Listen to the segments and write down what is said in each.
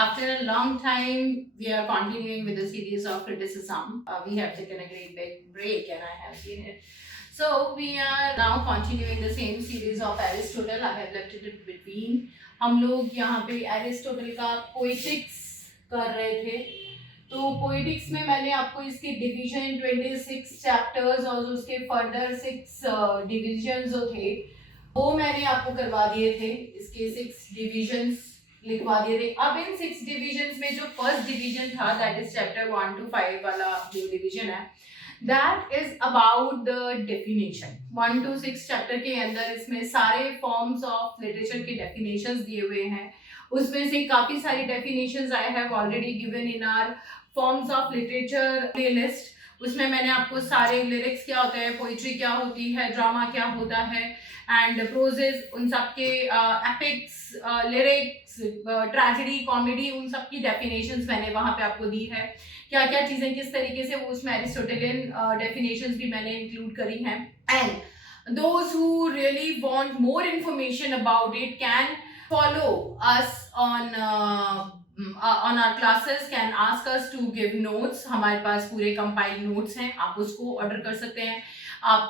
after a long time, we are continuing with the series of criticism. We have taken a great big break, and I have seen it. So we are now continuing the same series of Aristotle. I have left it between. हम लोग यहाँ पे Aristotle का poetics कर रहे थे. तो poetics में मैंने आपको इसके डिवीजन 26 चैप्टर्स और उसके फर्दर 6 डिवीजन जो थे वो मैंने आपको करवा दिए थे. इसके 6 डिवीजन्स लिखवा दिए थे. अब इन 6 डिवीजन्स में जो फर्स्ट डिवीजन था दैट इज चैप्टर 1 to 5 वाला जो डिवीजन है that is about the definition. 1 to 6 chapter के अंदर इसमें सारे फॉर्म्स ऑफ लिटरेचर के डेफिनेशंस दिए हुए हैं. उसमें से काफी सारी definitions I have already given in our forms of literature playlist. उसमें मैंने आपको सारे लिरिक्स क्या होते हैं, पोइट्री क्या होती है, ड्रामा क्या होता है एंड प्रोजेस, उन सब के एपिक्स, लिरिक्स, ट्रेजेडी, कॉमेडी, उन सब की डेफिनेशंस मैंने वहाँ पे आपको दी है. क्या क्या चीज़ें किस तरीके से वो उसमें एरिस्टोटेलियन डेफिनेशंस भी मैंने इंक्लूड करी हैं. And those who really want more information about it can follow us on our classes, can ask us to give notes. हमारे पास पूरे compiled notes हैं, आप उसको ऑर्डर कर सकते हैं. आप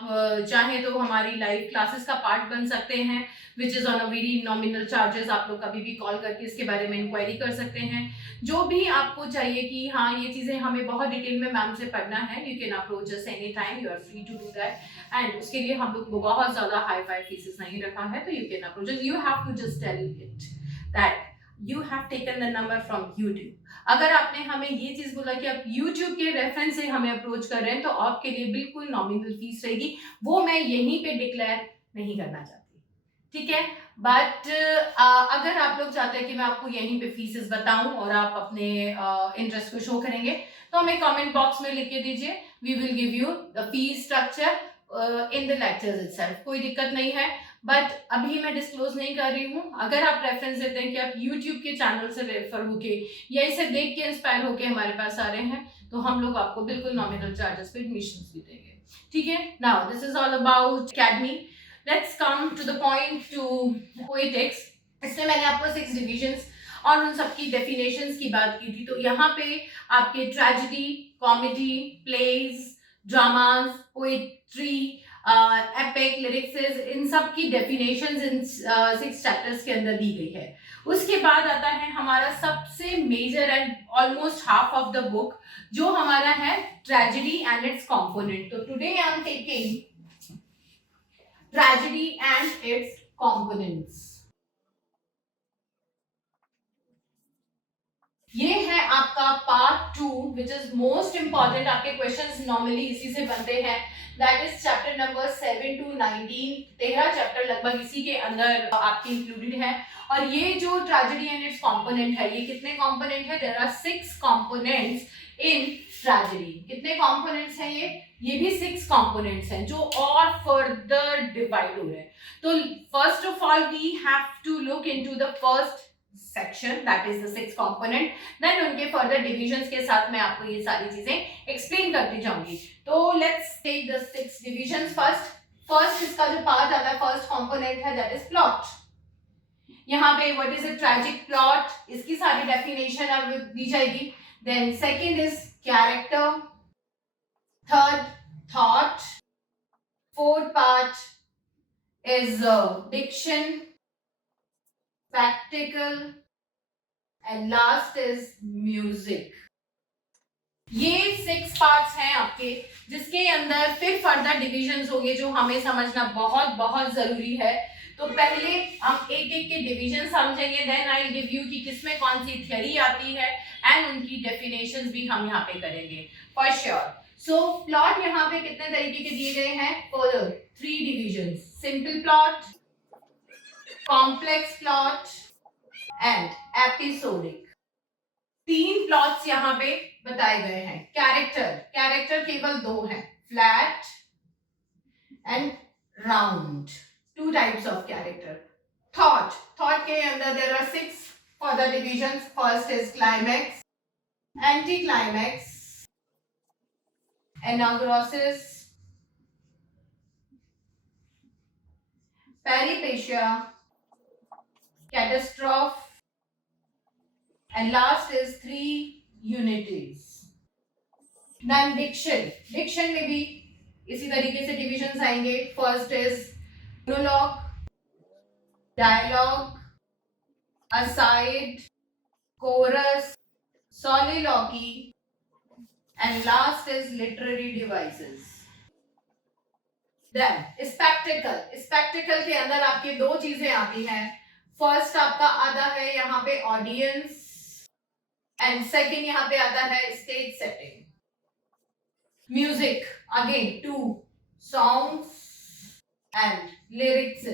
चाहें तो हमारी लाइव क्लासेस का पार्ट बन सकते हैं which is on a very nominal charges. आप लोग कभी भी कॉल करके इसके बारे में इंक्वायरी कर सकते हैं. जो भी आपको चाहिए कि हाँ ये चीज़ें हमें बहुत डिटेल में मैम से पढ़ना है, you can approach us any time, you are free to do that. And उसके लिए हम लोग बहुत ज़्यादा हाई फाई फीसेस नहीं रखा है, तो you can approach us. You have to just tell it that you have taken the number from YouTube. अगर आपने हमें ये चीज बोला कि आप YouTube के रेफरेंस से हमें अप्रोच कर रहे हैं तो आपके लिए बिल्कुल नॉमिनल फीस रहेगी. वो मैं यहीं पे डिक्लेयर नहीं करना चाहती, ठीक है. बट अगर आप लोग चाहते हैं कि मैं आपको यहीं पे फीसेस बताऊं और आप अपने इंटरेस्ट को शो करेंगे तो हमें कमेंट बॉक्स में लिख के दीजिए. We will give you the fees structure in the lectures itself. कोई दिक्कत नहीं है, बट अभी मैं डिस्क्लोज नहीं कर रही हूँ. अगर आप रेफरेंस देते हैं कि आप यूट्यूब के चैनल से रेफर होके या इसे देख के इंस्पायर होके हमारे पास आ रहे हैं तो हम लोग आपको बिल्कुल नॉमिनल चार्जेस पे एडमिशंस भी देंगे, ठीक है. Now this is all about academy. Let's come to the point to poetics. इसमें मैंने आपको 6 डिविजन्स और उन सबकी डेफिनेशंस की बात की थी. तो यहाँ पे आपके tragedy, comedy, plays, dramas, poetry, epic, lyrics, इन सब की डेफिनेशंस इन 6 चैप्टर्स के अंदर दी गई है. उसके बाद आता है हमारा सबसे major and almost half of the book जो हमारा है ट्रेजेडी एंड इट्स कंपोनेंट. तो today I am taking tragedy and its components. ये है आपका part 2 which is most important. आपके क्वेश्चंस नॉर्मली इसी से बनते हैं. That is chapter number 7 to 19. 13 chapter लगभग इसी के अंदर आपके इंक्लूडेड है. और ये जो ट्रेजेडी एंड इट्स कंपोनेंट है, ये कितने कंपोनेंट है? There are 6 components in tragedy. कितने कंपोनेंट्स हैं ये भी 6 कंपोनेंट्स हैं जो और फर्दर डिवाइड हो रहे हैं. तो first of all we have to look into the first section, that is the 6 component. then उनके further divisions के साथ मैं आपको ये सारी चीजें explain करती जाऊंगी. तो let's take the 6 divisions first इसका जो part आता है, first component है that is plot. यहाँ पे what is a tragic plot, इसकी सारी definition अब दी जाएगी. then second is character, third thought, fourth part is diction, spectacle, and last is music. ये 6 पार्ट्स हैं आपके जिसके अंदर फिर फर्दर डिविजन्स होंगे जो हमें समझना बहुत बहुत जरूरी है. तो पहले हम एक एक के डिवीजन समझेंगे, then I will give you कि किसमें कौन सी थ्योरी आती है एंड उनकी डेफिनेशंस भी हम यहाँ पे करेंगे फॉर श्योर. सो प्लॉट यहाँ पे कितने तरीके के दिए गए हैं? Further 3 divisions, simple plot, complex plot and episodic. 3 plots यहाँ पे बताए गए हैं. कैरेक्टर केवल 2 हैं, flat and round. 2 types of character. Thought के अंदर there are 6 further divisions. First is climax, anti climax, anagnorisis, peripeteia, catastrophe, and last is 3 unities. Then diction में भी इसी तरीके से divisions आएंगे. First is monologue, dialogue, aside, chorus, soliloquy, and last is literary devices. Then spectacle के अंदर आपके दो चीजें आती हैं. फर्स्ट आपका आता है यहाँ पे ऑडियंस एंड सेकंड यहाँ पे आता है stage setting. Music again 2 songs and lyrics,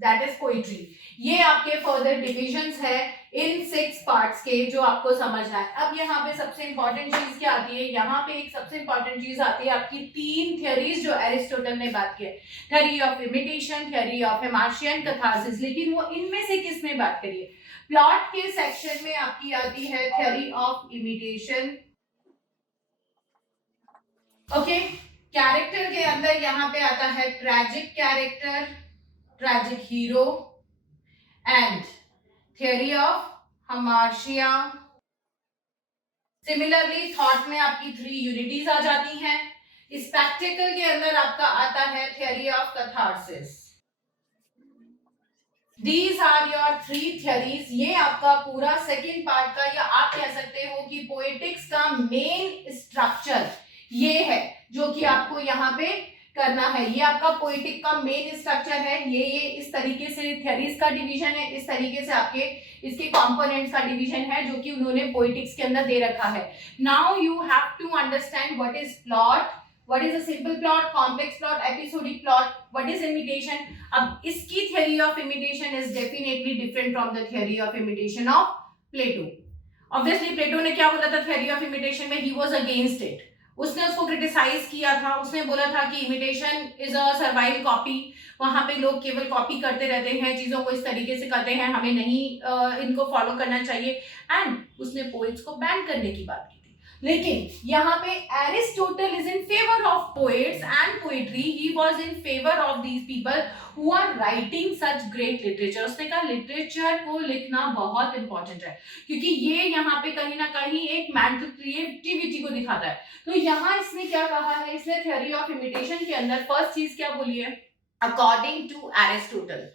that is poetry. ये आपके फर्दर डिविजन्स है इन 6 पार्ट्स के जो आपको समझना है. अब यहाँ पे सबसे इंपॉर्टेंट चीज क्या आती है, यहाँ पे एक सबसे इंपॉर्टेंट चीज आती है आपकी 3 थियरीज जो एरिस्टोटल ने बात की है. Theory of imitation, theory of hamartia, catharsis. लेकिन वो इनमें से किसमें बात करिए, प्लॉट के सेक्शन में आपकी आती है theory of imitation. Okay, character के अंदर यहाँ पे आता है tragic character, tragic hero and theory of hamartia. Similarly thought में आपकी 3 यूनिटीज आ जाती हैं. स्पेक्टिकल के अंदर आपका आता है theory of catharsis. These are your 3 theories. ये आपका पूरा सेकेंड पार्ट का, या आप कह सकते हो कि पोएटिक्स का मेन स्ट्रक्चर ये है जो कि आपको यहाँ पे करना है. ये आपका पोएटिक का मेन स्ट्रक्चर है. ये इस तरीके से थ्योरीज का डिवीजन है, इस तरीके से आपके इसके कंपोनेंट्स का डिवीजन है जो कि उन्होंने पोएटिक्स के अंदर दे रखा है. Now you have to understand what is plot, what is a simple plot, complex plot, episodic plot, what is imitation. अब इसकी theory of imitation is definitely different from the theory of imitation of Plato. Obviously Plato ने क्या बोला था theory of imitation में, he was against it. उसने उसको criticise किया था. उसने बोला था कि imitation is a servile copy. वहां पे लोग केवल कॉपी करते रहते हैं, चीजों को इस तरीके से करते हैं, हमें नहीं इनको फॉलो करना चाहिए. एंड उसने पोएट्स को बैन करने की बात की. लेकिन यहाँ पे Aristotle is in favour of poets and poetry. He was in favour of these people who are writing such great literature. उसने कहा लिटरेचर को लिखना बहुत इंपॉर्टेंट है क्योंकि ये यहाँ पे कहीं ना कहीं एक मेंटल क्रिएटिविटी को दिखाता है. तो यहाँ इसने क्या कहा है, इसने थ्योरी ऑफ इमिटेशन के अंदर फर्स्ट चीज क्या बोली है, according to Aristotle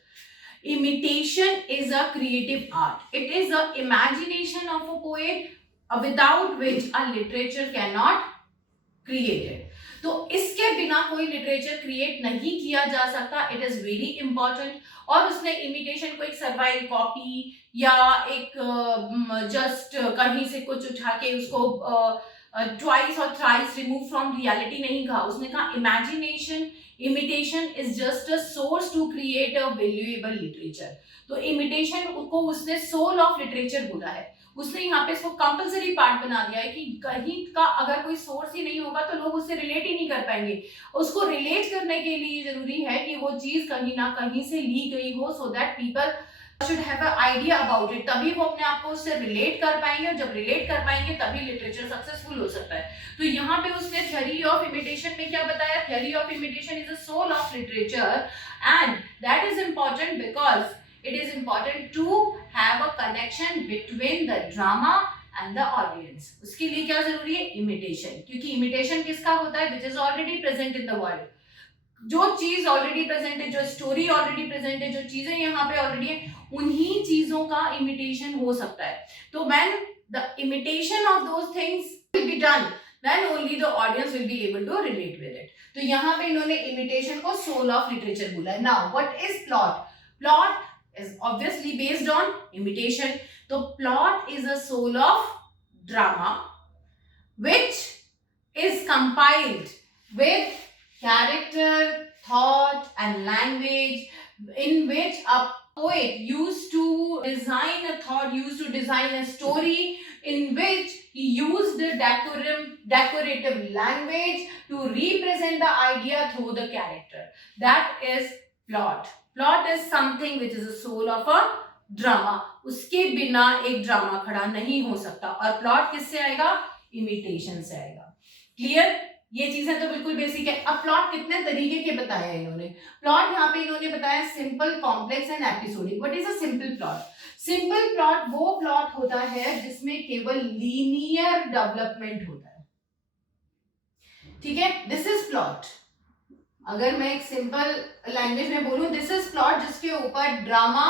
imitation is a creative art. It is the imagination of a poet without which a literature cannot create it. तो इसके बिना कोई लिटरेचर क्रिएट नहीं किया जा सकता. It is very important. और उसने इमिटेशन को एक सर्वाइल कॉपी या एक जस्ट कहीं से कुछ उठा के उसको ट्वाइस और थ्राइस रिमूव फ्रॉम रियलिटी नहीं कहा. उसने कहा imagination, imitation is just a source to create a valuable literature. तो इमिटेशन को उसने सोल ऑफ लिटरेचर बोला है. उसने यहाँ पे इसको कंपलसरी पार्ट बना दिया है कि कहीं का अगर कोई सोर्स ही नहीं होगा तो लोग उससे रिलेट ही नहीं कर पाएंगे. उसको रिलेट करने के लिए जरूरी है कि वो चीज कहीं ना कहीं से ली गई हो, so that people should have a idea about it. तभी वो अपने आप को उससे रिलेट कर पाएंगे, और जब रिलेट कर पाएंगे तभी लिटरेचर सक्सेसफुल हो सकता है. तो यहाँ पे उसने थ्योरी ऑफ इमिटेशन में क्या बताया, theory of imitation is the soul of literature and that is important because it is important to have a connection between the drama and the audience. उसके लिए क्या जरूरी है, imitation. क्योंकि imitation किसका होता है, which is already present in the world. जो चीज ऑलरेडी प्रेजेंट है, जो स्टोरी ऑलरेडी प्रेजेंट है, जो चीजें यहाँ पे ऑलरेडी है, उन्हीं चीजों का इमिटेशन हो सकता है. तो when the imitation of those things will be done, then only the audience will be able to relate with it. तो यहाँ पे इन्होंने imitation को soul of literature बोला है. Now what is plot? Plot is obviously based on imitation. So plot is the soul of drama which is compiled with character, thought and language, in which a poet used to design a thought, used to design a story, in which he used the decorative language to represent the idea through the character. That is plot. Plot is something which is the soul of a drama. उसके बिना एक drama खड़ा नहीं हो सकता. और plot किससे आएगा, इमिटेशन से आएगा. क्लियर? ये चीजें तो बिल्कुल बेसिक है। अब प्लॉट कितने तरीके के बताए हैं इन्होंने। प्लॉट यहाँ पे इन्होंने बताया simple, complex and episodic. What is a simple plot? Simple plot वो प्लॉट होता है जिसमें केवल लीनियर डेवलपमेंट होता है, ठीक है, दिस इज प्लॉट। अगर मैं एक सिंपल लैंग्वेज में बोलूं, दिस इज प्लॉट जिसके ऊपर ड्रामा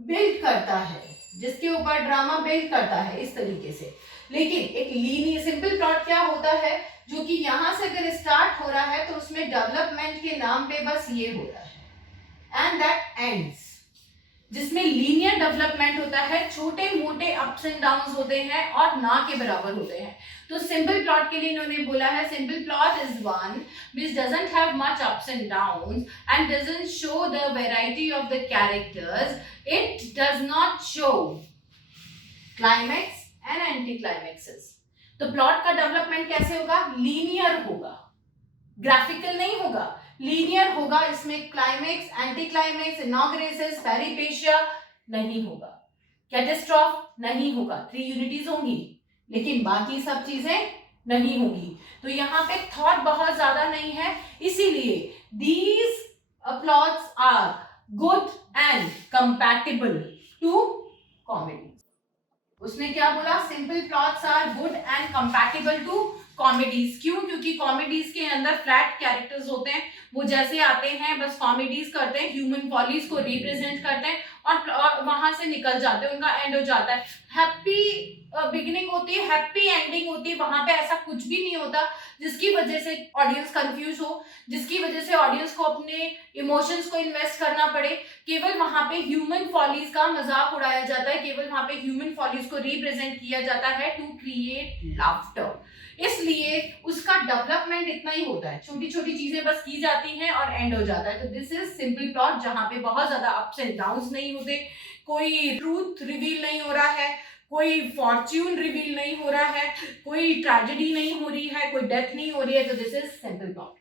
बिल्ड करता है, जिसके ऊपर ड्रामा बिल्ड करता है, इस तरीके से। लेकिन एक लीनियर सिंपल प्लॉट क्या होता है, जो कि यहां से अगर स्टार्ट हो रहा है तो उसमें डेवलपमेंट के नाम पे बस ये हो रहा है एंड दैट एंड्स। जिसमें लीनियर डेवलपमेंट होता है, छोटे मोटे अप्स एंड डाउन्स होते हैं और ना के बराबर होते हैं। तो सिंपल प्लॉट के लिए इन्होंने बोला है simple plot is one which doesn't have much ups and downs and doesn't show the variety of the characters. It does not show climax and anticlimaxes. तो प्लॉट का डेवलपमेंट कैसे होगा? लीनियर होगा, ग्राफिकल नहीं होगा, लीनियर होगा। इसमें climax, anti climax, इनॉग्रेसिस, पेरिपेशिया नहीं होगा, कैटेस्ट्रॉफ नहीं होगा। 3 यूनिटीज होंगी लेकिन बाकी सब चीजें नहीं होगी। तो यहाँ पे थॉट बहुत ज्यादा नहीं है, इसीलिए these plots are good and compatible to comedy. उसने क्या बोला? Simple plots are good and compatible to comedies. क्यों? क्योंकि कॉमेडीज के अंदर फ्लैट कैरेक्टर्स होते हैं, वो जैसे आते हैं बस कॉमेडीज करते हैं, ह्यूमन फॉलीज को रिप्रेजेंट करते हैं और वहां से निकल जाते हैं, उनका एंड हो जाता है। हैप्पी बिगिनिंग होती है, हैप्पी एंडिंग होती है, वहां पे ऐसा कुछ भी नहीं होता जिसकी वजह से ऑडियंस कंफ्यूज हो, जिसकी वजह से ऑडियंस को अपने इमोशंस को इन्वेस्ट करना पड़े। केवल वहां पे ह्यूमन फॉलीज का मजाक उड़ाया जाता है, केवल वहां पे ह्यूमन फॉलीज को रिप्रेजेंट किया जाता है टू क्रिएट लाफ्टर। इसलिए उसका डेवलपमेंट इतना ही होता है, छोटी छोटी चीजें बस की जाती हैं और एंड हो जाता है। तो दिस इज सिंपल प्लॉट, जहां पे बहुत ज्यादा अप्स एंड डाउन्स नहीं होते, कोई ट्रूथ रिवील नहीं हो रहा है, कोई फॉर्च्यून रिवील नहीं हो रहा है, कोई ट्रेजेडी नहीं हो रही है, कोई डेथ नहीं हो रही है। तो this is simple plot.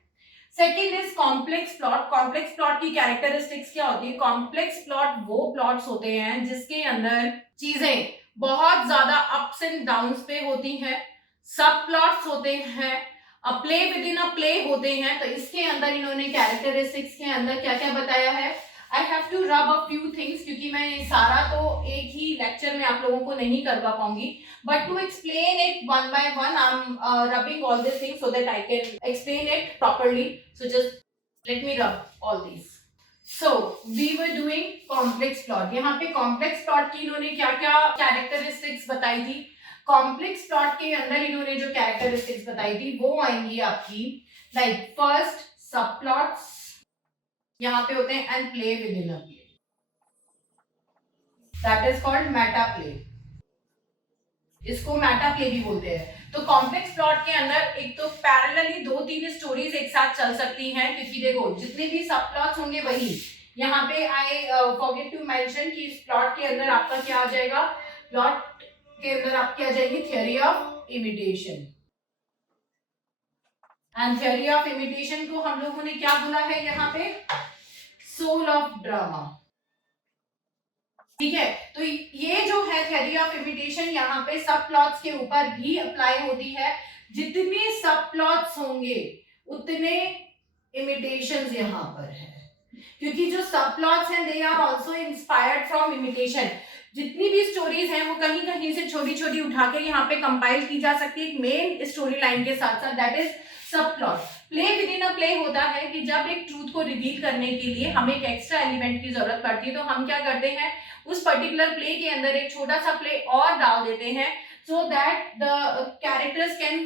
Second is complex plot. Complex plot की कैरेक्टरिस्टिक्स क्या होती है? कॉम्प्लेक्स प्लॉट वो प्लॉट्स होते हैं जिसके अंदर चीजें बहुत ज्यादा अप्स एंड डाउन्स पे होती हैं, सब प्लॉट्स होते हैं, अ play within a play होते हैं। तो इसके अंदर इन्होंने कैरेक्टरिस्टिक्स के अंदर क्या क्या बताया है? I have to rub a few things, क्योंकि मैं सारा तो एक ही लेक्चर में आप लोगों को नहीं करवा पाऊंगी, but to explain it one by one, I'm rubbing all these things so that I can explain it properly. So just let me rub all these. So we were doing complex plot. यहाँ पे complex plot की इन्होंने क्या क्या characteristics बताई थी? complex plot के अंदर इन्होंने जो characteristics बताई थी वो आएंगी आपकी like first subplots यहाँ पे होते हैं and play within a play. That is called meta play. इसको मेटा प्ले भी बोलते हैं। तो कॉम्प्लेक्स प्लॉट के अंदर एक तो पैरेलली 2-3 स्टोरीज एक साथ चल सकती हैं, क्योंकि देखो जितने भी सब प्लॉट्स होंगे वही यहाँ पे आई फॉरगेट टू मेंशन कि इस प्लॉट के अंदर आपका क्या आ जाएगा? प्लॉट के अंदर आपकी आ जाएगी theory of imitation. And theory of imitation को हम लोगों ने क्या बोला है यहाँ पे? Soul of drama. ठीक है, तो ये जो है थ्योरी ऑफ इमिटेशन यहाँ पे सब प्लॉट्स के ऊपर भी अप्लाई होती है। जितने सब प्लॉट्स होंगे उतने इमिटेशंस यहाँ पर है, क्योंकि जो सब प्लॉट्स हैं they are also inspired from imitation. जितनी भी स्टोरीज हैं वो कहीं कहीं से छोटी छोटी उठा के यहाँ पे कंपाइल की जा सकती है एक मेन स्टोरी लाइन के साथ साथ, दैट इज सब plot. Play within a play होता है कि जब एक ट्रूथ को रिवील करने के लिए हमें एक एक्स्ट्रा एलिमेंट की जरूरत पड़ती है, तो हम क्या करते हैं? उस पर्टिकुलर प्ले के अंदर एक छोटा सा प्ले और डाल देते हैं, so that the characters can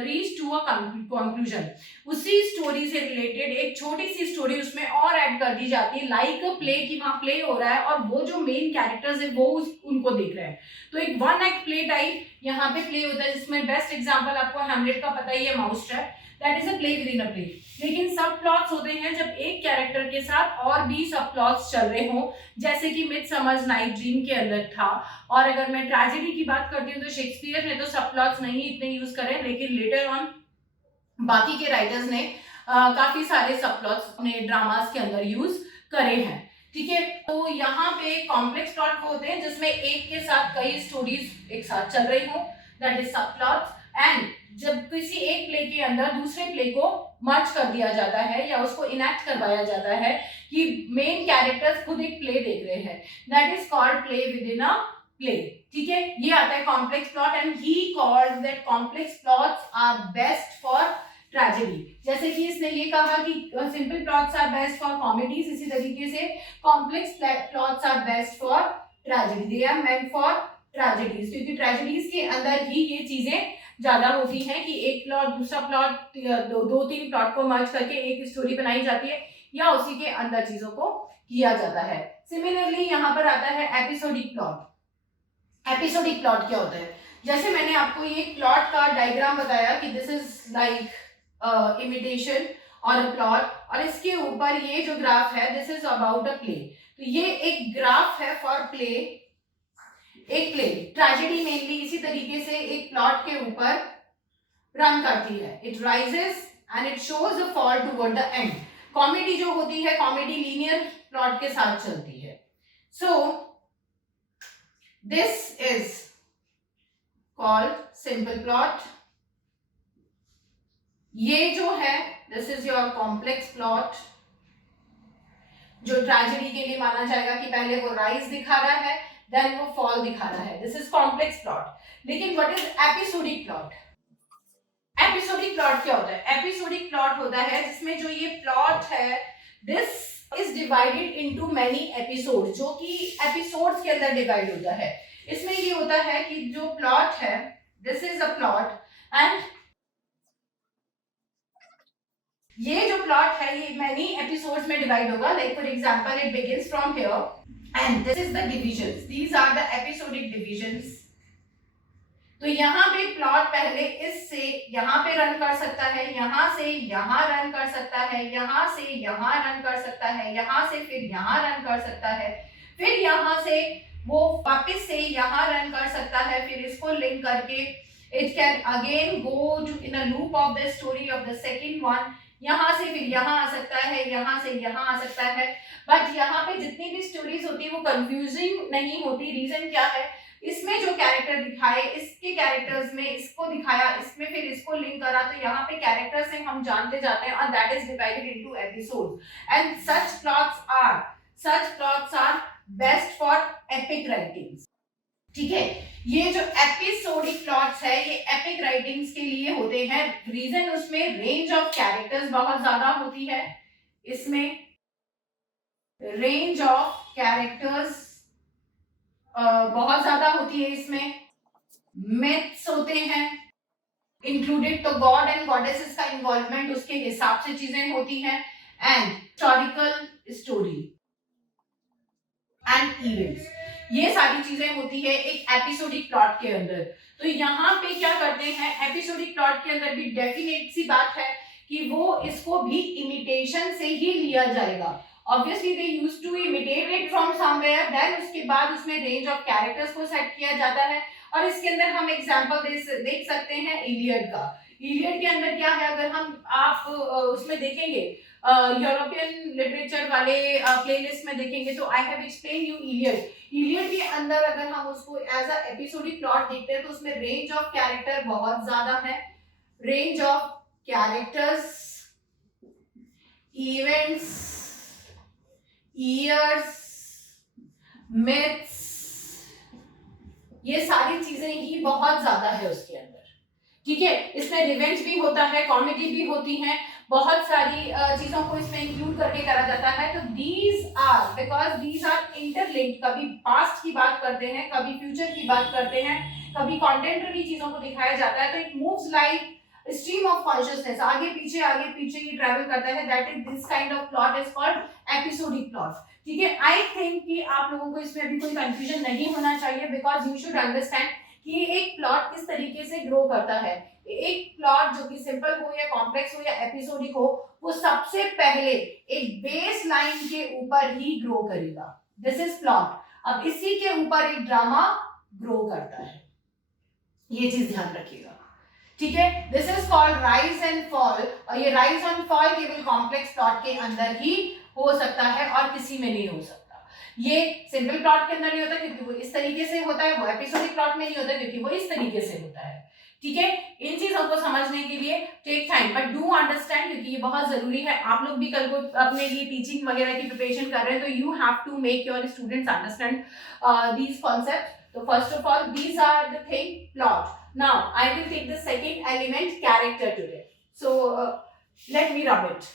reach to a conclusion. उसी स्टोरी से रिलेटेड एक छोटी सी स्टोरी उसमें और ऐड कर दी जाती है, लाइक अ प्ले की वहां प्ले हो रहा है और वो जो मेन कैरेक्टर्स है वो उनको देख रहे हैं। तो एक वन एक्ट प्ले टाइप यहाँ पे प्ले होता है, जिसमें बेस्ट एग्जांपल आपको हैमलेट का पता ही है, mouse trap, that is a play within a play. लेकिन सब प्लॉट्स होते हैं जब एक कैरेक्टर के साथ और भी सब प्लॉट्स चल रहे हों, जैसे कि मिडसमर्स नाइट ड्रीम के अंदर था। और अगर मैं ट्रेजेडी की बात करती हूँ तो शेक्सपियर ने तो सब प्लॉट्स नहीं इतने यूज करे, लेकिन लेटर ऑन बाकी के राइटर्स ने काफी सारे सब प्लॉट्स अपने ड्रामास के अंदर यूज करे हैं। ठीक है, तो यहाँ पे कॉम्प्लेक्स प्लॉट वो होते हैं जिसमें एक के साथ कई स्टोरीज एक साथ चल रही हो, दैट इज सब प्लॉट्स। एंड जब किसी एक प्ले के अंदर दूसरे प्ले को मर्ज कर दिया जाता है या उसको इनैक्ट करवाया जाता है कि मेन कैरेक्टर्स खुद एक प्ले देख रहे हैं, that is called play within a play. ठीक है, ये आता है complex plot and he called that complex plots are best for tragedy. जैसे कि इसने ये कहा कि simple plots are best for comedies, इसी तरीके से complex plots are best for tragedy, they are meant for tragedies, क्योंकि ट्रेजेडीज के अंदर ही ये चीजें ज्यादा होती हैं कि एक प्लॉट दूसरा प्लॉट दो तीन प्लॉट को मर्ज करके एक स्टोरी बनाई जाती है या उसी के अंदर चीजों को किया जाता है। सिमिलरली यहाँ पर आता है एपिसोडिक प्लॉट। एपिसोडिक प्लॉट क्या होता है? जैसे मैंने आपको ये प्लॉट का डायग्राम बताया कि दिस इज लाइक इमिटेशन और प्लॉट, और इसके ऊपर ये जो ग्राफ है this is about a play. तो ये एक ग्राफ है फॉर प्ले, एक प्ले ट्रेजेडी मेनली इसी तरीके से एक प्लॉट के ऊपर रन करती है, it rises and it shows a fall toward the end. Comedy जो होती है, कॉमेडी लीनियर प्लॉट के साथ चलती है। So this is called simple plot. ये जो है this is your complex plot, जो ट्रेजेडी के लिए माना जाएगा कि पहले वो राइज दिखा रहा है देन वो फॉल दिखा रहा है, दिस इज कॉम्प्लेक्स प्लॉट। लेकिन what is episodic plot? Episodic plot क्या होता है? एपिसोडिक प्लॉट होता है जिसमें जो ये प्लॉट है this is divided into many episode, जो कि एपिसोड्स के अंदर डिवाइड होता है। इसमें ये होता है कि जो प्लॉट है this is a plot and ये जो प्लॉट है ये मेनी एपिसोड्स में डिवाइड होगा। Like for example it begins from here and this is the divisions, these are the episodic divisions. तो यहाँ पे प्लॉट पहले इससे यहाँ पे रन कर सकता है, यहाँ से यहाँ रन कर सकता है, यहाँ से यहाँ रन कर सकता है, यहाँ से फिर यहाँ रन कर सकता है, फिर यहाँ से वो वापस से यहाँ रन कर सकता है, फिर इसको लिंक करके it can again go to in a loop of the story of the second one, यहाँ से फिर यहाँ आ सकता है, यहाँ से यहाँ आ सकता है। बट यहाँ पे जितनी भी स्टोरीज होती है वो कंफ्यूजिंग नहीं होती। रीजन क्या है? इसमें जो कैरेक्टर दिखाए इसके कैरेक्टर्स में इसको दिखाया, इसमें फिर इसको लिंक करा, तो यहाँ पे कैरेक्टर्स से हम जानते जाते हैं और that is divided into episodes and such plots are best for epic writings. ठीक है, ये जो एपिसोडिक प्लॉट्स है ये एपिक राइटिंग्स के लिए होते हैं। रीजन उसमें रेंज ऑफ कैरेक्टर्स बहुत ज्यादा होती है, इसमें रेंज ऑफ कैरेक्टर्स बहुत ज्यादा होती है, इसमें मिथ्स होते हैं इंक्लूडेड, तो गॉड एंड गॉडेसेस का इन्वॉल्वमेंट उसके हिसाब से चीजें होती हैं and historical story and events, ये सारी चीजें होती है एक एपिसोडिक प्लॉट के अंदर। तो यहाँ पे क्या करते हैं, एपिसोडिक प्लॉट के अंदर भी डेफिनेट सी बात है कि वो इसको भी इमिटेशन से ही लिया जाएगा। Obviously they used to imitate it from somewhere, then उसके बाद उसमें रेंज ऑफ कैरेक्टर्स को सेट किया जाता है। और इसके अंदर हम एग्जांपल देख सकते हैं इलियड का। इलियड के अंदर क्या है, अगर हम आप उसमें देखेंगे यूरोपियन लिटरेचर वाले प्लेलिस्ट में देखेंगे तो I have explain you Iliad. Iliad के अंदर अगर हम उसको एज अ एपिसोडिक प्लॉट देखते हैं तो उसमें रेंज ऑफ कैरेक्टर बहुत ज्यादा है, range of characters, events, years, myths, ये सारी चीजें ही बहुत ज्यादा है उसके अंदर। ठीक है, इसमें रिवेंज भी होता है, कॉमेडी भी होती है, बहुत सारी चीजों को इसमें इंक्लूड करके करा जाता है। तो these are because these are interlinked, कभी पास्ट की बात करते हैं, कभी फ्यूचर की बात करते हैं, कभी कॉन्टेम्पररी चीजों को दिखाया जाता है। तो it moves like stream of consciousness, आगे पीछे ये ट्रैवल करता है, that is this kind of plot is called episodic plot. ठीक है, आई थिंक कि आप लोगों को इसमें अभी कोई कंफ्यूजन नहीं होना चाहिए बिकॉज यू शुड अंडरस्टैंड कि एक प्लॉट किस तरीके से ग्रो करता है। एक प्लॉट जो कि सिंपल हो या कॉम्प्लेक्स हो या एपिसोडिक हो, वो सबसे पहले एक बेस लाइन के ऊपर ही ग्रो करेगा, दिस इज प्लॉट। अब इसी के ऊपर एक ड्रामा ग्रो करता है, ये चीज ध्यान रखिएगा। ठीक है, this is called rise and fall, और ये राइज एंड फॉल केवल कॉम्प्लेक्स प्लॉट के अंदर ही हो सकता है और किसी में नहीं हो सकता। ये सिंपल प्लॉट के अंदर नहीं होता क्योंकि वो इस तरीके से होता है, वो एपिसोडिक प्लॉट में नहीं होता क्योंकि वो इस तरीके से होता है। ठीक है, इन चीजों को समझने के लिए take time, but do understand, क्योंकि ये बहुत जरूरी है। आप लोग भी कल को अपने लिए टीचिंग वगैरह की प्रिपरेशन कर रहे हैं, तो you have to make your students understand these concept. तो first of all these are the thing, plot. Now I will take the second element, character today. So let me rub it.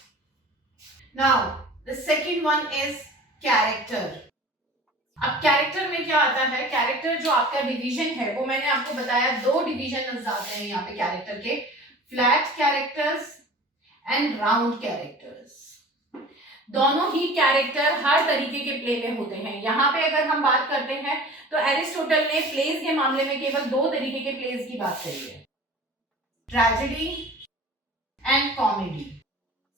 Now the second one is character. अब character में क्या आता है, character जो आपका division है वो मैंने आपको बताया, दो डिवीजन नजर आते हैं यहाँ पे कैरेक्टर के, flat characters and round characters. दोनों ही कैरेक्टर हर तरीके के प्ले में होते हैं। यहाँ पे अगर हम बात करते हैं तो एरिस्टोटल ने प्लेस के मामले में केवल दो तरीके के प्लेस की बात करी है, ट्रेजेडी एंड कॉमेडी।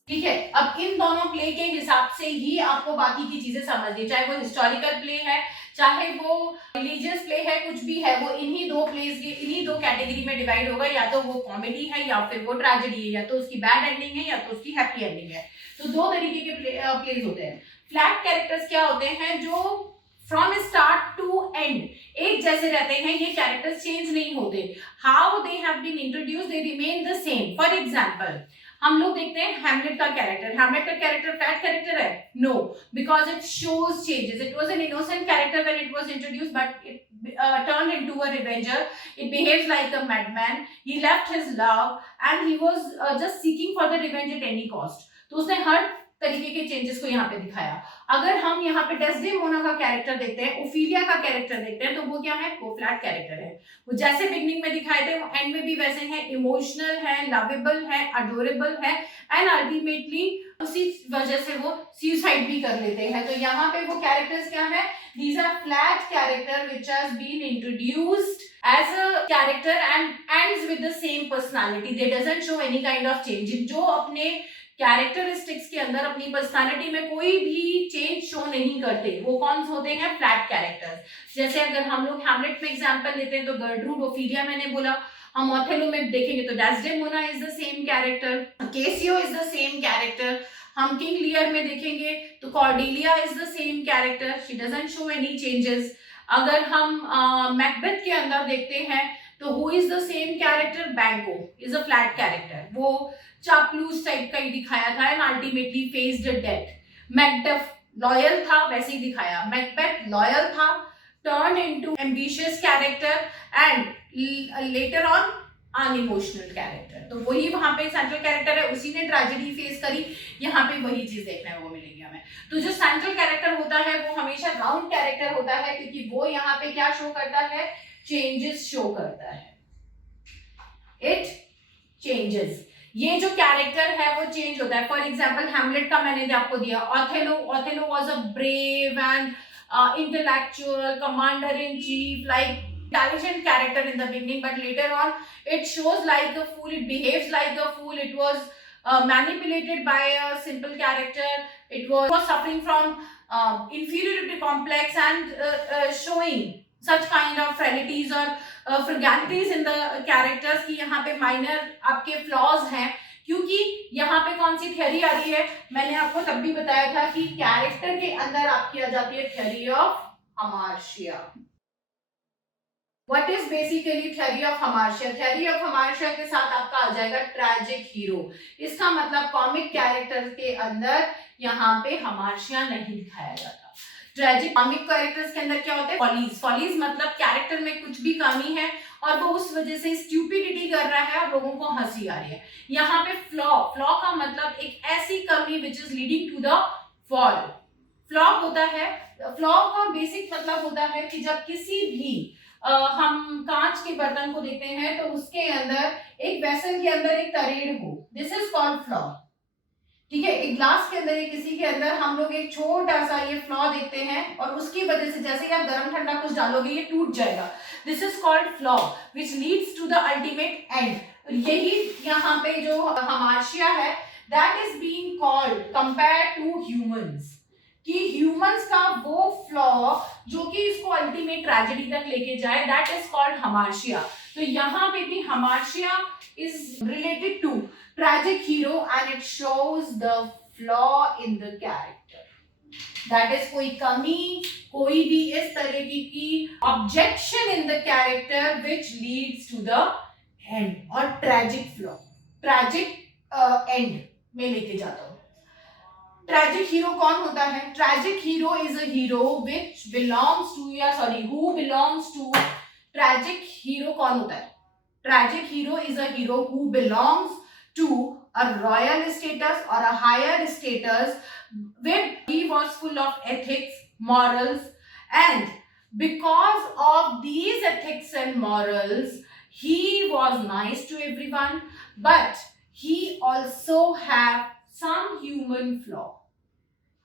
ठीक है, अब इन दोनों प्ले के हिसाब से ही आपको बाकी की चीजें समझनी, चाहे वो हिस्टोरिकल प्ले है, चाहे वो रिलीजियस प्ले है, कुछ भी है, वो इन्हीं दो प्लेस के, इन्हीं दो कैटेगरी में डिवाइड होगा। या तो वो कॉमेडी है या फिर वो ट्रेजेडी है, या तो उसकी बैड एंडिंग है या तो उसकी हैप्पी एंडिंग है। तो दो तरीके के प्लेस होते हैं। फ्लैट कैरेक्टर्स क्या होते हैं, जो फ्रॉम स्टार्ट टू एंड एक जैसे रहते हैं, ये कैरेक्टर्स चेंज नहीं होते। How they have been introduced, they remain the same. For example हम लोग देखते हैं हैमलेट का कैरेक्टर। हैमलेट का कैरेक्टर फ्लैट कैरेक्टर है? No, because it shows changes. It was an innocent character when it was introduced, but it turned into a revenger. It behaves like a madman. He left his love and he was just seeking for the revenge at any cost. तो उसने हर तरीके के changes को यहाँ पे दिखाया। अगर हम यहाँ पे डेस्डेमोना का कैरेक्टर देखते हैं, ओफिलिया का कैरेक्टर देखते हैं, तो वो क्या है, वो फ्लैट कैरेक्टर है। वो जैसे बिगनिंग में दिखाए थे वो एंड में भी वैसे हैं, इमोशनल है, लवेबल है, अडोरेबल है, एंड अल्टीमेटली उसी वजह से वो सुसाइड भी कर लेते हैं। तो यहाँ पे वो कैरेक्टर्स क्या है, these are flat character which has been introduced as a character and ends with the same personality. They doesn't show any kind of change. जो अपने कैरेक्टरिस्टिक्स के अंदर अपनी पर्सनालिटी में कोई भी चेंज शो नहीं करते, वो कौन से होते हैं, फ्लैट कैरेक्टर्स। जैसे अगर हम लोग हैमलेट में एग्जांपल लेते हैं तो गर्ट्रूड, ओफिलिया मैंने बोला। हम ओथेलो में देखेंगे तो Desdemona is the same character, Casio is the same character. हम किंग लियर में देखेंगे तो Cordelia is the same character, she doesn't show any changes. अगर हम मैकबेथ के अंदर देखते हैं तो who is the same character, बैंको इज अ फ्लैट कैरेक्टर, वो चापलूस टाइप का ही दिखाया था and ultimately faced death. Macduff loyal था, वैसे ही दिखाया। मैकबेथ लॉयल था, turn into ambitious character and later on unemotional character. तो वही वहां पे सेंट्रल कैरेक्टर है, उसी ने ट्रेजेडी फेस करी, यहाँ पे वही चीज देखने को मिलेगी हमें। तो जो सेंट्रल कैरेक्टर होता है वो हमेशा राउंड कैरेक्टर होता है, क्योंकि वो यहाँ पे क्या शो करता है, चेंजेस शो करता है, इट चेंजेस। ये जो कैरेक्टर है वो चेंज होता है। फॉर एग्जाम्पल हैमलेट का मैंने आपको दिया, Othello was a brave and intellectual commander in chief, like intelligent character in the beginning, but later on it shows like a fool, it behaves like a fool, it was manipulated by a simple character, it was suffering from inferiority complex and showing such kind of frailties or fragilities in the characters कि यहाँ पे minor आपके flaws हैं। क्योंकि यहाँ पे कौन सी theory आ रही है, मैंने आपको तब भी बताया था कि कैरेक्टर के अंदर आपकी आ जाती है theory of hamartia. What is basically theory of hamartia? Theory of hamartia के साथ आपका आ जाएगा ट्रैजिक हीरो। इसका मतलब कॉमिक कैरेक्टर के अंदर यहाँ पे हमार्शिया नहीं दिखाया जाता। ट्रैजिक कॉमिक कैरेक्टर्स के अंदर क्या होता है, फॉलीज। फॉलीज मतलब कैरेक्टर में कुछ भी कमी है और वो उस वजह से स्टूपिडिटी कर रहा है और लोगों को हंसी आ रही है। यहाँ पे फ्लॉ का मतलब एक ऐसी कमी which is leading to the fall. Flaw होता है, फ्लॉ का बेसिक मतलब होता है कि जब किसी भी हम कांच के बर्तन को देखते हैं तो उसके अंदर एक वेसल के अंदर एक तरेड़ हो, दिस इज कॉल्ड फ्लॉ। ठीक है, एक ग्लास के अंदर या किसी के अंदर हम लोग एक छोटा सा ये फ्लॉ देखते हैं और उसकी वजह से जैसे कि आप गर्म ठंडा कुछ डालोगे ये टूट जाएगा, this is called flaw which leads to the ultimate end. यही यहाँ पे जो हमार्शिया है that is being called compare to humans, कि ह्यूमंस का वो फ्लॉ जो कि इसको अल्टीमेट ट्रेजेडी तक लेके जाए, दैट इज कॉल्ड हमार्शिया। तो यहाँ पे भी hamartia is related to tragic hero and it shows the flaw in the character, that is कोई कमी, कोई भी इस तरह की objection in the character which leads to the end और ट्रेजिक फ्लॉ, ट्रेजिक एंड में लेके जाता हूँ। ट्रेजिक हीरो कौन होता है? Tragic hero is a hero which belongs to, या sorry, who belongs to, tragic hero कौन होता है? Tragic hero is a hero who belongs to a royal status or a higher status, with he was full of ethics, morals, and because of these ethics and morals he was nice to everyone, but he also have some human flaw.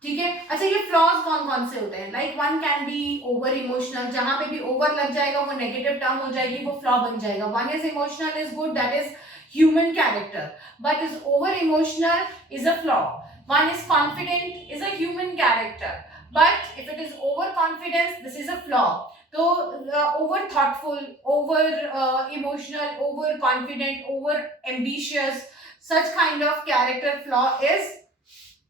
ठीक है, अच्छा ये flaws कौन कौन से होते हैं? Like one can be over emotional, जहां पे भी ओवर लग जाएगा वो नेगेटिव टर्म हो जाएगी, वो फ्लॉ बन जाएगा. One is emotional is good, that is human character, but is over emotional is a flaw. One is confident is a human character, but if it is overconfidence, this is a flaw. So over thoughtful, over emotional, over confident, over ambitious, such kind of character flaw is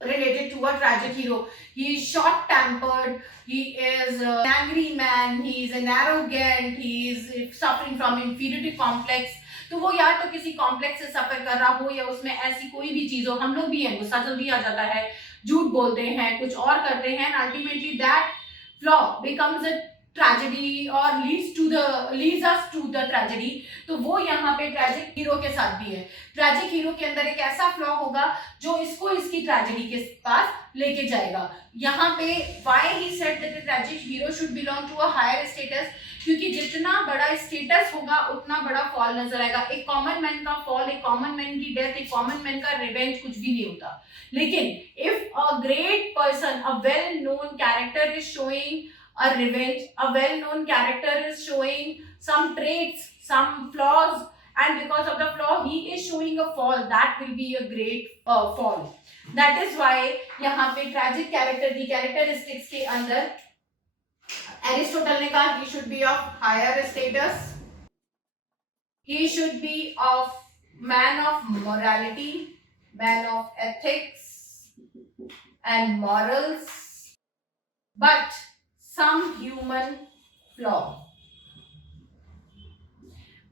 related to a tragic hero. He is short tempered, he is an angry man, he is an arrogant, he is suffering from inferiority complex. तो वो या तो किसी complex से सफर कर रहा हो, या उसमें ऐसी कोई भी चीज हो. हम लोग भी हैं, गुस्सा जल्दी आ जाता है, झूठ बोलते हैं, कुछ और करते हैं, ultimately that flaw becomes a tragedy और leads us to the tragedy. तो वो यहाँ पे ट्रेजिक हीरो के साथ भी है. ट्रेजिक हीरो के अंदर एक ऐसा फ्लॉ होगा जो इसको इसकी ट्रेजेडी के पास लेके जाएगा. यहाँ पे why he said that the tragic hero should belong to a higher status, क्योंकि जितना बड़ा स्टेटस होगा उतना बड़ा फॉल नजर आएगा. एक कॉमन मैन का फॉल, एक कॉमन मैन की डेथ, एक कॉमन मैन का रिवेंज कुछ भी नहीं होता. लेकिन if a great person, a well known character is showing a revenge, a well known character is showing some traits, some flaws, and because of the flaw he is showing a fall, that will be a great fall. That is why यहाँ पे tragic character की characteristics के अंदर Aristotle ने कहा he should be of higher status, he should be of man of morality, man of ethics and morals, but some human flaw.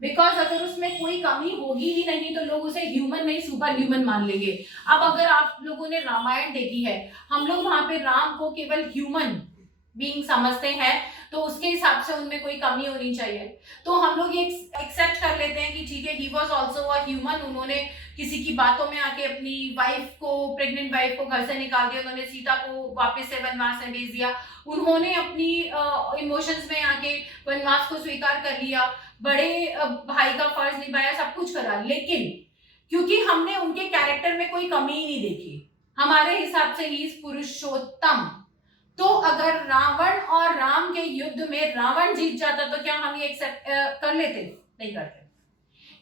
Because अगर उसमें कोई कमी होगी ही नहीं तो लोग उसे ह्यूमन नहीं सुपर ह्यूमन मान लेंगे. अब अगर आप लोगों ने रामायण देखी है, हम लोग वहां पे राम को केवल ह्यूमन बीइंग समझते हैं, तो उसके हिसाब से उनमें कोई कमी होनी चाहिए. तो हम लोग ये एक्सेप्ट कर लेते हैं कि ठीक है, he was also a human. उन्होंने किसी की बातों में आके अपनी वाइफ को, प्रेग्नेंट वाइफ को घर से निकाल दिया, उन्होंने सीता को वापस से वनवास में भेज दिया, उन्होंने अपनी इमोशंस में आके वनवास को स्वीकार कर लिया, बड़े भाई का फर्ज निभाया, सब कुछ करा. लेकिन क्योंकि हमने उनके कैरेक्टर में कोई कमी ही नहीं देखी, हमारे हिसाब से ही पुरुषोत्तम. तो अगर रावण और राम के युद्ध में रावण जीत जाता तो क्या हम ये एक्सेप्ट कर लेते? नहीं करते.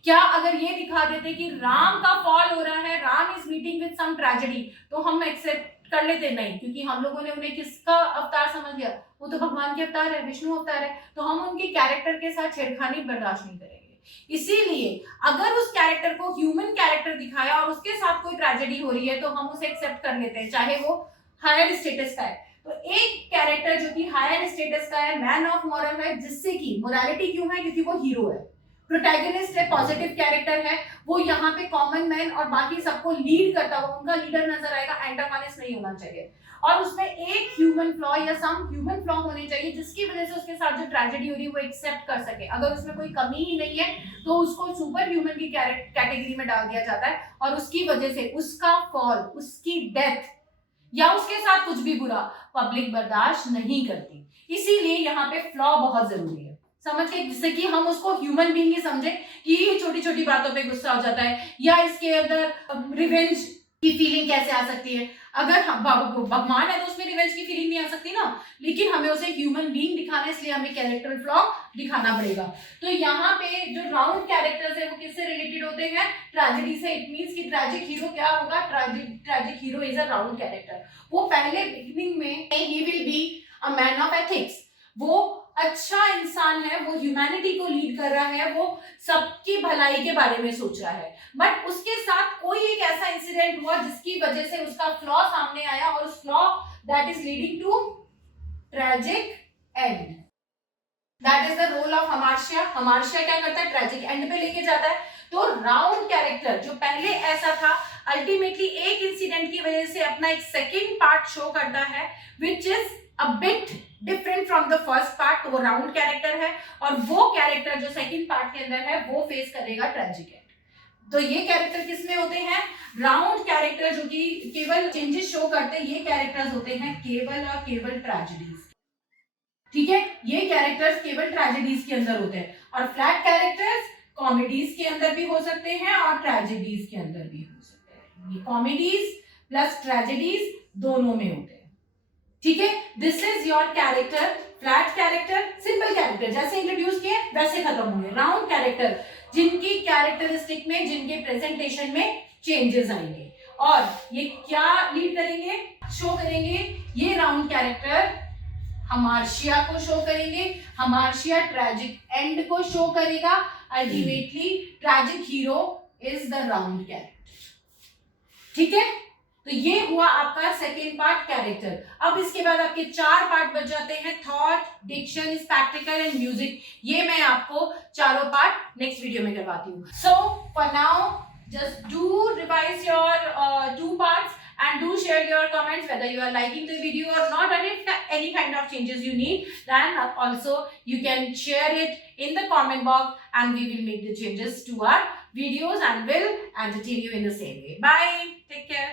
क्या अगर ये दिखा देते कि राम का फॉल हो रहा है, Ram is meeting with some tragedy, तो हम एक्सेप्ट कर लेते? नहीं, क्योंकि हम लोगों ने उन्हें किसका अवतार समझ लिया? वो तो भगवान के अवतार है, विष्णु अवतार है. तो हम उनके कैरेक्टर के साथ छेड़खानी बर्दाश्त नहीं करेंगे. इसीलिए अगर उस कैरेक्टर को ह्यूमन कैरेक्टर दिखाया और उसके साथ कोई ट्रेजेडी हो रही है तो हम उसे एक्सेप्ट कर लेते हैं, चाहे वो हायर स्टेटस का है. तो एक कैरेक्टर जो कि हायर स्टेटस का है, मैन ऑफ मॉरल है, जिससे कि मोरालिटी क्यों है? क्योंकि वो हीरो है, प्रोटैगनिस्ट है, पॉजिटिव कैरेक्टर है. वो यहाँ पे कॉमन मैन और बाकी सबको लीड करता हुआ उनका लीडर नजर आएगा. एंटागोनिस्ट नहीं होना चाहिए. और उसमें एक ह्यूमन फ्लॉ या सम ह्यूमन फ्लॉ होने चाहिए, जिसकी वजह से उसके साथ जो ट्रेजेडी हो रही है वो एक्सेप्ट कर सके. अगर उसमें कोई कमी ही नहीं है तो उसको सुपर ह्यूमन की कैटेगरी में डाल दिया जाता है, और उसकी वजह से उसका फॉल, उसकी डेथ या उसके साथ कुछ भी बुरा पब्लिक बर्दाश्त नहीं करती. इसीलिए यहाँ पे फ्लॉ बहुत जरूरी है, समझ के, जिससे कि हम उसको ह्यूमन बीइंग ही समझे कि ये छोटी छोटी बातों पे गुस्सा हो जाता है, या इसके अंदर रिवेंज की फीलिंग कैसे आ सकती है. अगर भगवान है तो उसमें रिवेंज की फीलिंग नहीं आ सकती ना, लेकिन हमें उसे ह्यूमन बीइंग दिखाना, इसलिए हमें कैरेक्टर फ्लॉ दिखाना पड़ेगा. तो यहाँ पे जो राउंड कैरेक्टर्स है वो किससे रिलेटेड होते हैं? ट्रेजेडी से. इट मींस कि ट्रेजिक हीरो क्या होगा? Tragic hero is a round character. वो पहले बिगिनिंग में he will be a man of ethics, वो अच्छा इंसान है, वो ह्यूमैनिटी को लीड कर रहा है, वो सबकी भलाई के बारे में सोच रहा है. बट उसके साथ कोई एक ऐसा इंसिडेंट हुआ जिसकी वजह से उसका फ्लॉ सामने आया, और उस flaw that is leading to tragic end. That is the role of hamartia. Hamartia क्या करता है, ट्रेजिक एंड पे लेके जाता है। तो राउंड कैरेक्टर जो पहले ऐसा था, अल्टीमेटली एक इंसिडेंट की वजह से अपना एक सेकेंड पार्ट शो करता है which is a bit different from the first part. तो वो राउंड कैरेक्टर है, और वो कैरेक्टर जो सेकेंड पार्ट के अंदर है वो फेस करेगा ट्रेजिक एंड। तो ये कैरेक्टर किसमें होते हैं, राउंड कैरेक्टर जो कि केवल चेंजेस शो करते हैं, ये कैरेक्टर्स होते हैं केवल और केवल ट्रेजेडीज। ठीक है, ये कैरेक्टर्स केवल ट्रेजेडीज के अंदर होते हैं, और फ्लैट कैरेक्टर्स कॉमेडीज के अंदर भी हो सकते हैं और ट्रेजेडीज के अंदर भी हो सकते हैं। ये कॉमेडीज प्लस ट्रेजेडीज दोनों में होते हैं। ठीक है, this is your character. Flat character, simple character जैसे इंट्रोड्यूस किए वैसे खत्म होंगे। राउंड कैरेक्टर जिनकी कैरेक्टरिस्टिक में, जिनके प्रेजेंटेशन में चेंजेस आएंगे, और ये क्या लीड करेंगे, शो करेंगे, ये राउंड कैरेक्टर हमार्शिया को शो करेंगे। हमार्शिया ट्रेजिक एंड को शो करेगा। Ultimately tragic hero is the round character. ठीक है, तो ये हुआ आपका सेकेंड पार्ट कैरेक्टर। अब इसके बाद आपके 4 पार्ट बच जाते हैं, thought, diction, spectacle and music. ये मैं आपको चारों पार्ट नेक्स्ट वीडियो में करवाती हूँ। So for now just do revise your 2 parts and do share your comments whether you are liking the video or not, and if any kind of changes you need, then also you can share it in the comment box and we will make the changes to our videos and will entertain you in the same way. Bye, take care.